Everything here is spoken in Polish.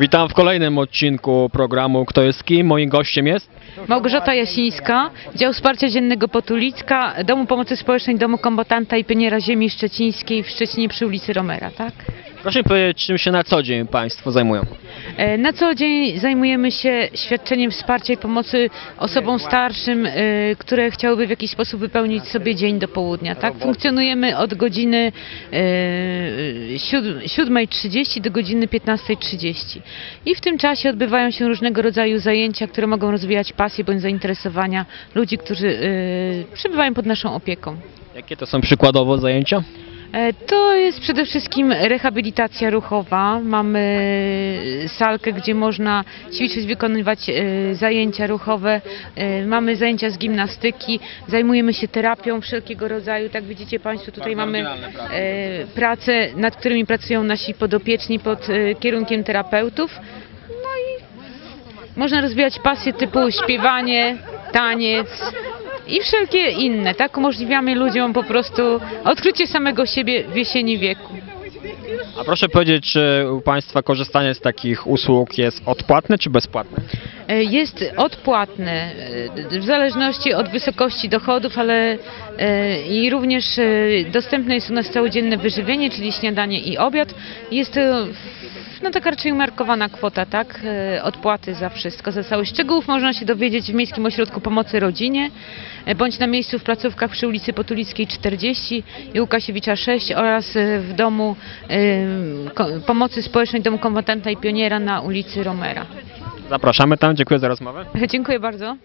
Witam w kolejnym odcinku programu Kto jest kim. Moim gościem jest Małgorzata Jasińska, dział wsparcia dziennego Potulicka, Domu Pomocy Społecznej, Domu Kombatanta i Pioniera Ziemi Szczecińskiej w Szczecinie przy ulicy Romera, tak? Proszę mi powiedzieć, czym się na co dzień Państwo zajmują. E, Na co dzień zajmujemy się świadczeniem wsparcia i pomocy osobom starszym, e, które chciałyby w jakiś sposób wypełnić sobie dzień do południa, tak? Funkcjonujemy od godziny e, siód- 7.30 do godziny 15.30 i w tym czasie odbywają się różnego rodzaju zajęcia, które mogą rozwijać pasje bądź zainteresowania ludzi, którzy e, przebywają pod naszą opieką. Jakie to są przykładowo zajęcia? E, To jest przede wszystkim rehabilitacja ruchowa. Mamy salkę, gdzie można ćwiczyć, wykonywać e, zajęcia ruchowe. E, Mamy zajęcia z gimnastyki. Zajmujemy się terapią wszelkiego rodzaju. Tak widzicie Państwo, tutaj mamy prace. nad którymi pracują nasi podopieczni pod kierunkiem terapeutów. No i można rozwijać pasje typu śpiewanie, taniec i wszelkie inne. Tak umożliwiamy ludziom po prostu odkrycie samego siebie w jesieni wieku. A proszę powiedzieć, czy u Państwa korzystanie z takich usług jest odpłatne czy bezpłatne? E, Jest odpłatny e, w zależności od wysokości dochodów, ale e, i również dostępne jest u nas całodzienne wyżywienie, czyli śniadanie i obiad. Jest to no taka raczej umiarkowana kwota, tak? E, Odpłaty za wszystko, za całość. Szczegółów można się dowiedzieć w Miejskim Ośrodku Pomocy Rodzinie, e, bądź na miejscu w placówkach przy ulicy Potulickiej 40 i Łukasiewicza 6 oraz e, w Domu Pomocy Społecznej Domu Kombatanta i Pioniera na ulicy Romera. Zapraszamy tam, dziękuję za rozmowę. Dziękuję bardzo.